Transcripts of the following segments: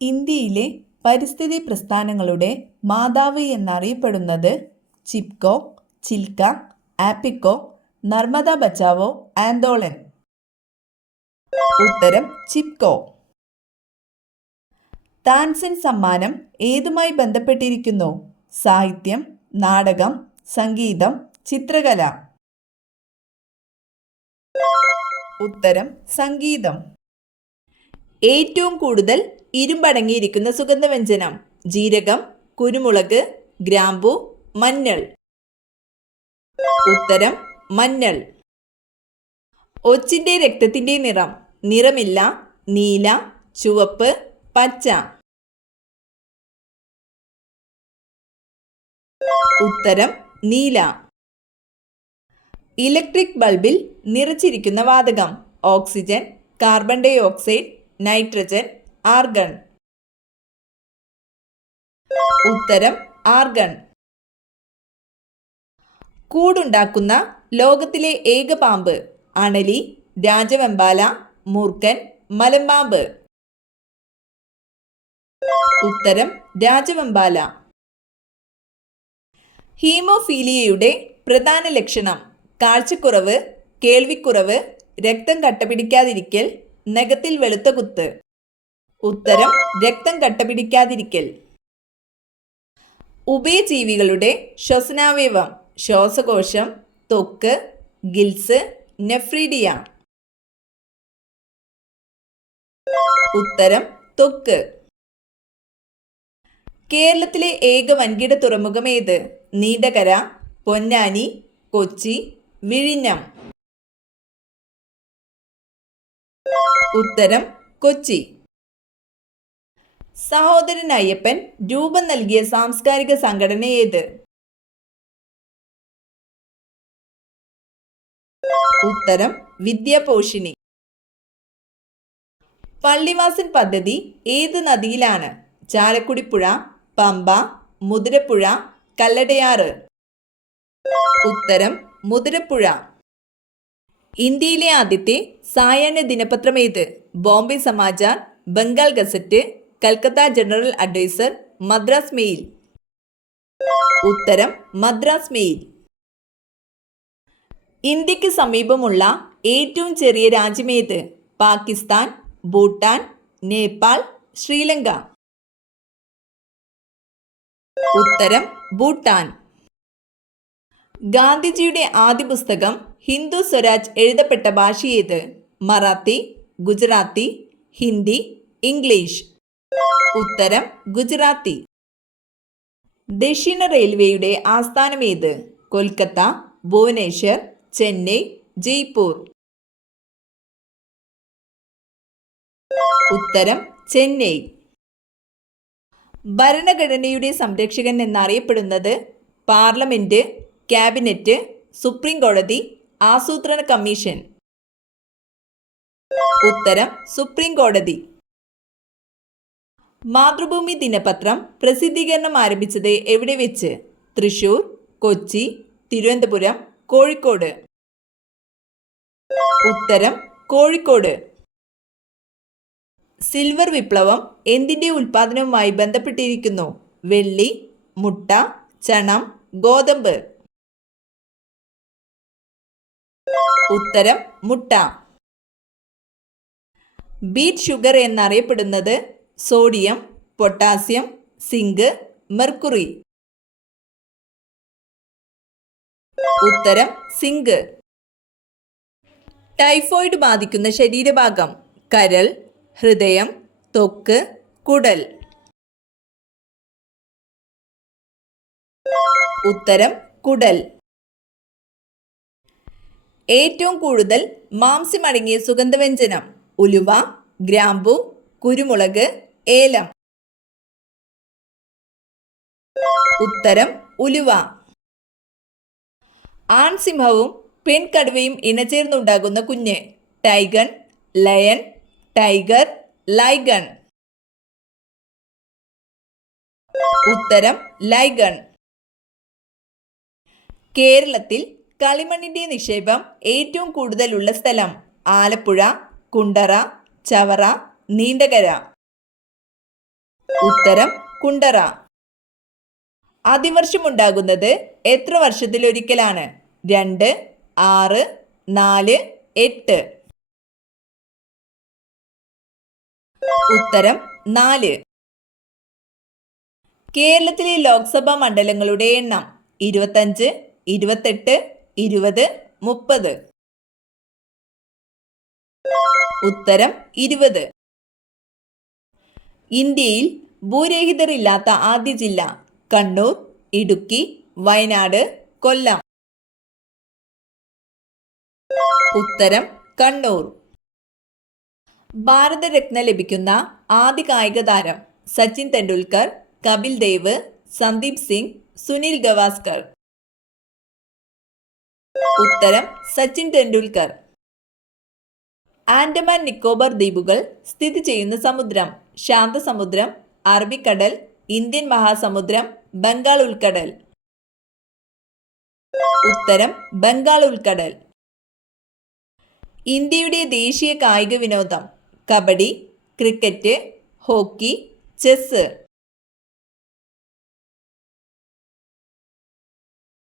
ഇന്ത്യയിലെ പരിസ്ഥിതി പ്രസ്ഥാനങ്ങളുടെ മാതാവ് എന്നറിയപ്പെടുന്നത് ചിപ്കോ, ചിൽക്ക, ആപ്പിക്കോ, നർമദ ബച്ചാവോ ആന്തോളൻ. ഉത്തരം ചിപ്കോ. താൻസൻ സമ്മാനം ഏതുമായി ബന്ധപ്പെട്ടിരിക്കുന്നു? സാഹിത്യം, നാടകം, സംഗീതം, ചിത്രകല. ഉത്തരം സംഗീതം. ഏറ്റവും കൂടുതൽ ഇരുമ്പടങ്ങിയിരിക്കുന്ന സുഗന്ധവ്യഞ്ജനം? ജീരകം, കുരുമുളക്, ഗ്രാമ്പു, മഞ്ഞൾ. ഉത്തരം മഞ്ഞൾ. ഒച്ചിന്റെ രക്തത്തിന്റെ നിറം? നിറമില്ല, നീല, ചുവപ്പ്, പച്ച. ഉത്തരം നീല. ഇലക്ട്രിക് ബൾബിൽ നിറച്ചിരിക്കുന്ന വാതകം? Oxygen, carbon dioxide, nitrogen, argon. ഉത്തരം ആർഗൺ. കൂടുണ്ടാക്കുന്ന ലോകത്തിലെ ഏക പാമ്പ്? അണലി, രാജവെമ്പാല, മൂർഖൻ, മലമ്പാമ്പ്. ഉത്തരം രാജവെമ്പാല. ഹീമോഫീലിയയുടെ പ്രധാന ലക്ഷണം? കാഴ്ചക്കുറവ്, കേൾവിക്കുറവ്, രക്തം കട്ടപിടിക്കാതിരിക്കൽ, നഖത്തിൽ വെളുത്ത കുത്ത്. ഉത്തരം രക്തം കട്ടപിടിക്കാതിരിക്കൽ. ഉഭയജീവികളുടെ ശ്വസനാവയവം? ശ്വാസകോശം, ത്വക്ക്, ഗിൽസ്, നെഫ്രീഡിയ. ഉത്തരം ത്വക്ക്. കേരളത്തിലെ ഏക വൻകിട തുറമുഖം ഏത്? നീണ്ടകര, പൊന്നാനി, കൊച്ചി, വിഴിഞ്ഞം. ഉത്തരം കൊച്ചി. സഹോദരൻ അയ്യപ്പൻ രൂപം നൽകിയ സാംസ്കാരിക സംഘടന ഏത്? ഉത്തരം വിദ്യാപോഷിണി. പള്ളിവാസൽ പദ്ധതി ഏത് നദിയിലാണ്? ചാലക്കുടിപ്പുഴ, പമ്പ, മുതിരപ്പുഴ, കല്ലടയാറ്. ഉത്തരം മുതിരപ്പുഴ. ഇന്ത്യയിലെ ആദ്യത്തെ സായാഹ്ന ദിനപത്രം ഏത്? Bombay Samachar, Bengal gazette, Calcutta general adviser, Madras mail. ഉത്തരം മദ്രാസ് മെയിൽ. ഇന്ത്യക്ക് സമീപമുള്ള ഏറ്റവും ചെറിയ രാജ്യമേത്? പാകിസ്ഥാൻ, ഭൂട്ടാൻ, നേപ്പാൾ, ശ്രീലങ്ക. ഉത്തരം ഭൂട്ടാൻ. ഗാന്ധിജിയുടെ ആദ്യ പുസ്തകം ഹിന്ദു സ്വരാജ് എഴുതപ്പെട്ട ഭാഷ ഏത്? മറാത്തി, ഗുജറാത്തി, ഹിന്ദി, ഇംഗ്ലീഷ്. ഉത്തരം ഗുജറാത്തി. ദക്ഷിണ റെയിൽവേയുടെ ആസ്ഥാനം ഏത്? കൊൽക്കത്ത, ഭുവനേശ്വർ, ചെന്നൈ, ജയ്പൂർ. ഉത്തരം ചെന്നൈ. ഭരണഘടനയുടെ സംരക്ഷകൻ എന്നറിയപ്പെടുന്നത്? പാർലമെന്റ്, ക്യാബിനറ്റ്, സുപ്രീം കോടതി, ആസൂത്രണ കമ്മീഷൻ. ഉത്തരം സുപ്രീം കോടതി. മാതൃഭൂമി ദിനപത്രം പ്രസിദ്ധീകരണം ആരംഭിച്ചത് എവിടെ വെച്ച്? തൃശൂർ, കൊച്ചി, തിരുവനന്തപുരം, കോഴിക്കോട്. ഉത്തരം കോഴിക്കോട്. സിൽവർ വിപ്ലവം എന്തിൻ്റെ ഉൽപാദനവുമായി ബന്ധപ്പെട്ടിരിക്കുന്നു? വെള്ളി, മുട്ട, ചണം, ഗോതമ്പ്. ഉത്തരം മുട്ട. ബീറ്റ് ഷുഗർ എന്നറിയപ്പെടുന്നത്? Sodium, potassium, zinc, mercury. ഉത്തരം സിങ്ക്. ടൈഫോയിഡ് ബാധിക്കുന്ന ശരീരഭാഗം? കരൾ, ഹൃദയം, ത്വക്ക്, കുടൽ. ഉത്തരം കുടൽ. ഏറ്റവും കൂടുതൽ മാംസ്യമടങ്ങിയ സുഗന്ധവ്യഞ്ജനം? ഉലുവ, ഗ്രാമ്പു, കുരുമുളക്, ഏലം. ഉത്തരം ഉലുവ. ആൺസിംഹവും പെൺകടുവയും ഇണചേർന്നുണ്ടാകുന്ന കുഞ്ഞ്? ടൈഗൺ, ലയൺ, ടൈഗർ, ലൈഗൺ. ഉത്തരം ലൈഗൺ. കേരളത്തിൽ കളിമണ്ണിന്റെ നിക്ഷേപം ഏറ്റവും കൂടുതലുള്ള സ്ഥലം? ആലപ്പുഴ, കുണ്ടറ, ചവറ, നീണ്ടകര. ഉത്തരം കുണ്ടറ. അതിവർഷമുണ്ടാകുന്നത് എത്ര വർഷത്തിലൊരിക്കലാണ്? 2, 6, 4, 8. ഉത്തരം 4. കേരളത്തിലെ ലോക്സഭാ മണ്ഡലങ്ങളുടെ എണ്ണം 25, 28, 20, 30. ഉത്തരം 20. ഇന്ത്യയിൽ ഭൂരഹിതരില്ലാത്ത ആദ്യ ജില്ല? കണ്ണൂർ, ഇടുക്കി, വയനാട്, കൊല്ലം. ഉത്തരം കണ്ണൂർ. ഭാരതരത്ന ലഭിക്കുന്ന ആദ്യ കായിക താരം? സച്ചിൻ തെണ്ടുൽക്കർ, കപിൽ ദേവ്, സന്ദീപ് സിംഗ്, സുനിൽ ഗവാസ്കർ. ഉത്തരം സച്ചിൻ തെണ്ടുൽക്കർ. ആൻഡമാൻ നിക്കോബാർ ദ്വീപുകൾ സ്ഥിതി ചെയ്യുന്ന സമുദ്രം? ശാന്തസമുദ്രം, അറബിക്കടൽ, ഇന്ത്യൻ മഹാസമുദ്രം, ബംഗാൾ ഉൾക്കടൽ. ഉത്തരം ബംഗാൾ ഉൾക്കടൽ. ഇന്ത്യയുടെ ദേശീയ കായിക വിനോദം? Kabaddi, cricket, hockey, chess.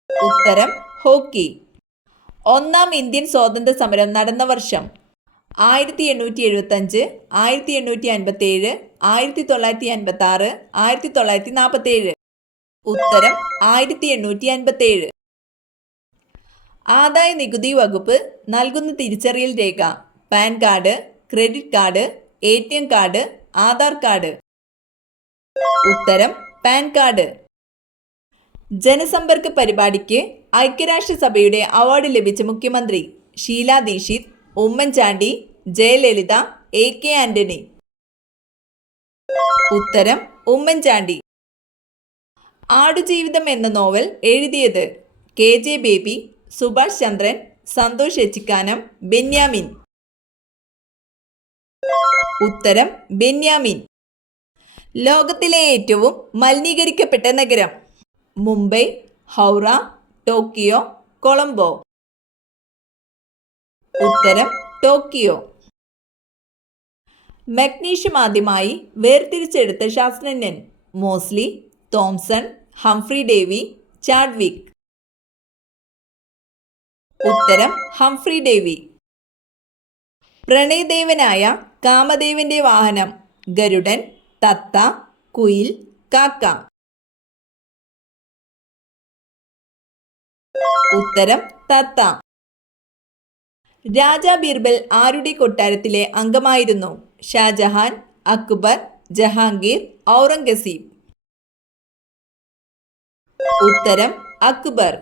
ഉത്തരം ഹോക്കി. ഒന്നാം ഇന്ത്യൻ സ്വാതന്ത്ര്യ സമരം നടന്ന വർഷം? 1875, 1857, 1956, 1947. ഉത്തരം 1857. ആദായ നികുതി വകുപ്പ് നൽകുന്ന തിരിച്ചറിയൽ രേഖ? PAN card, credit card, ATM card, Aadhaar card. ഉത്തരം പാൻ കാർഡ്. ജനസമ്പർക്ക പരിപാടിക്ക് ഐക്യരാഷ്ട്രസഭയുടെ അവാർഡ് ലഭിച്ച മുഖ്യമന്ത്രി? ഷീല ദീക്ഷിത്, ഉമ്മൻചാണ്ടി, ജയലളിത, AK ആന്റണി. ഉത്തരം ഉമ്മൻചാണ്ടി. ആടുജീവിതം എന്ന നോവൽ എഴുതിയത്? KJ ബേബി, സുഭാഷ് ചന്ദ്രൻ, സന്തോഷ് എച്ചിക്കാനം, ബെന്യാമിൻ. ഉത്തരം ബെന്യാമിൻ. ലോകത്തിലെ ഏറ്റവും മലിനീകരിക്കപ്പെട്ട നഗരം? മുംബൈ, ഹൗറ, ടോക്കിയോ, കൊളംബോ. ഉത്തരം ടോക്കിയോ. മഗ്നീഷ്യം ആദ്യമായി വേർതിരിച്ചെടുത്ത ശാസ്ത്രജ്ഞൻ? Moseley, Thomson, Humphry Davy, Chadwick. ഉത്തരം ഹംഫ്രി ഡേവി. പ്രണയദേവനായ കാമദേവന്റെ വാഹനം? ഗരുഡൻ, തത്ത, കുയിൽ, കാക്ക. ഉത്തരം തത്ത. രാജാ ബീർബൽ ആരുടെ കൊട്ടാരത്തിലെ അംഗമായിരുന്നു? ഷാജഹാൻ, അക്ബർ, ജഹാംഗീർ, ഔറംഗസീബ്. ഉത്തരം അക്ബർ.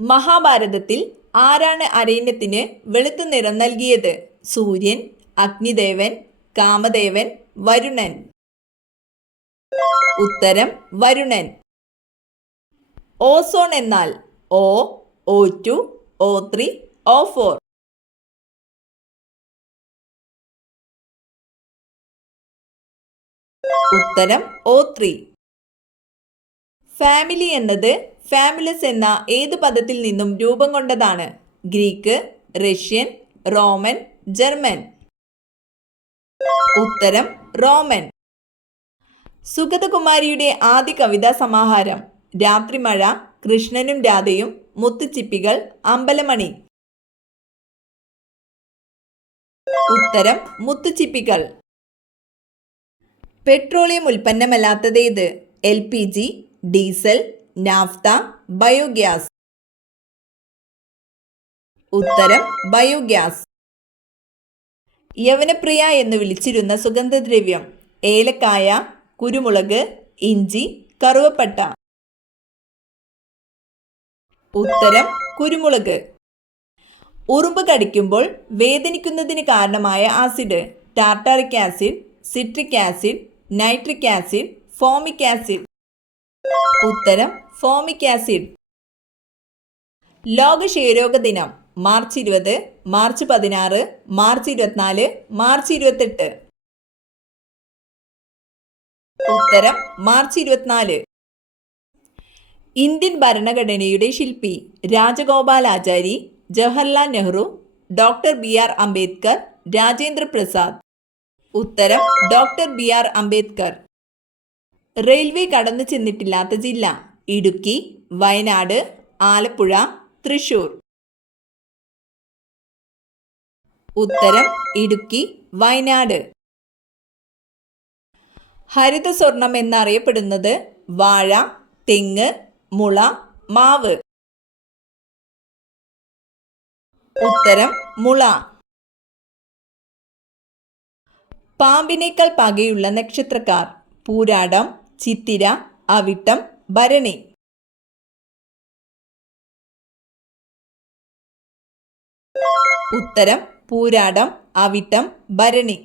മഹാഭാരതത്തിൽ ആരാണ് അരണ്യത്തിന് വെളുത്ത നിറം നൽകിയത്? സൂര്യൻ, അഗ്നിദേവൻ, കാമദേവൻ, വരുണൻ. ഉത്തരം വരുണൻ. ഓസോൺ എന്നാൽ? O, O2, O3, O4. ഉത്തരം O3. ഫാമിലി എന്നത് ഫാമുലസ് എന്ന ഏത് പദത്തിൽ നിന്നും രൂപം കൊണ്ടതാണ്? Greek, Russian, Roman, German. ഉത്തരം റോമൻ. സുഗതകുമാരിയുടെ ആദ്യ കവിതാ സമാഹാരം? രാത്രിമഴ, കൃഷ്ണനും രാധയും, മുത്തുച്ചിപ്പികൾ, അമ്പലമണി. ഉത്തരം മുത്തുച്ചിപ്പികൾ. പെട്രോളിയം ഉൽപ്പന്നമല്ലാത്തതേത്? LPG, diesel, naphtha, biogas. ഉത്തരം ബയോഗ്യാസ്. യവനപ്രിയ എന്ന് വിളിച്ചിരുന്ന സുഗന്ധദ്രവ്യം? ഏലക്കായ, കുരുമുളക്, ഇഞ്ചി, കറുവപ്പട്ട. ഉത്തരം കുരുമുളക്. ഉറുമ്പ് കടിക്കുമ്പോൾ വേദനിക്കുന്നതിന് കാരണമായ acid? Tartaric acid, citric acid, nitric acid, formic acid. ഉത്തരം ഫോമിക് ആസിഡ്. ലോക ക്ഷയരോഗ ദിനം? March 20, March 16, March 24, March 28. ഉത്തരം മാർച്ച് 24. ഇന്ത്യൻ ഭരണഘടനയുടെ ശില്പി? Rajagopalachari, Jawaharlal Nehru, doctor BR Ambedkar, Rajendra Prasad. ഉത്തരം ഡോക്ടർ BR അംബേദ്കർ. റെയിൽവേ കടന്നു ചെന്നിട്ടില്ലാത്ത ജില്ല: ഇടുക്കി, വയനാട്, ആലപ്പുഴ, തൃശൂർ. ഉത്തരം ഇടുക്കി, വയനാട്. ഹരിതസ്വർണം എന്നറിയപ്പെടുന്നത്: വാഴ, തെങ്ങ്, മുള, മാവ്. ഉത്തരം മുള. പാമ്പിനേക്കാൾ പകയുള്ള നക്ഷത്രക്കാർ: പൂരാടം, ചിത്തിര, അവിട്ടം, ഭരണി. ഉത്തരം പൂരാടം, അവിട്ടം, ഭരണി.